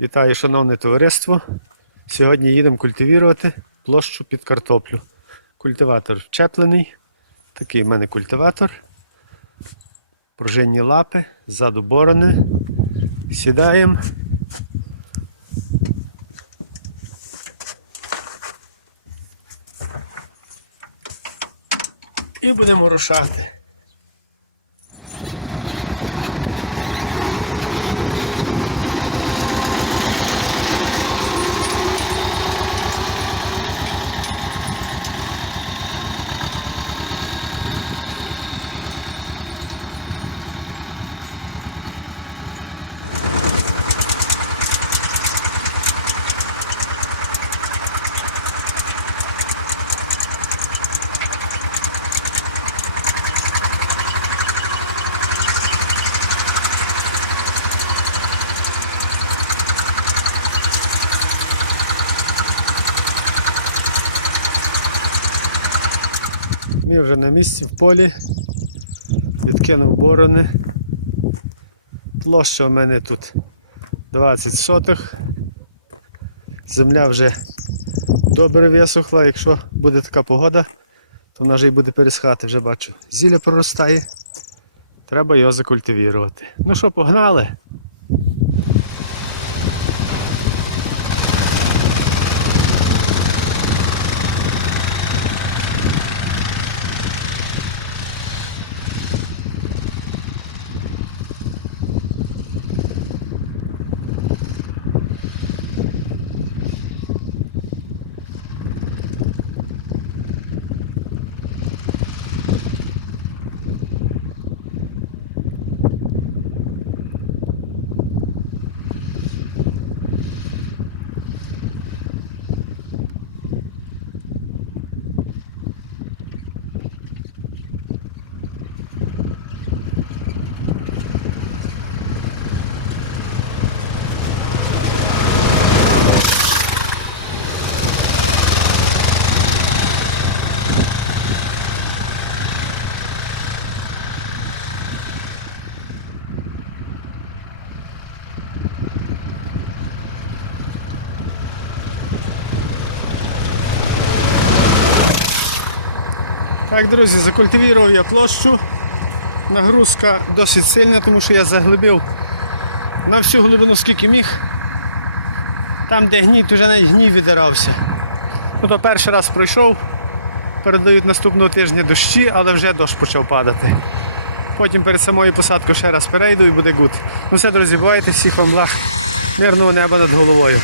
Вітаю, шановне товариство. Сьогодні їдемо культивірувати площу під картоплю. Культиватор вчеплений. Такий в мене культиватор. Пружинні лапи, ззаду борони. Сідаємо. І будемо рушати. Ми вже на місці в полі. Відкинув борони. Площа у мене тут 20 сотих. Земля вже добре висохла. Якщо буде така погода, то вона вже й буде пересхати, вже бачу. Зілля проростає. Треба його закультивірувати. Ну що, погнали? Так, друзі, закультивував я площу. Нагрузка досить сильна, тому що я заглибив на всю глибину скільки міг. Там, де гній, вже навіть гній відирався. Ну, то перший раз пройшов, передають наступного тижня дощі, але вже дощ почав падати. Потім перед самою посадкою ще раз перейду і буде гуд. Ну все, друзі, бувайте, всіх вам благ, мирного неба над головою.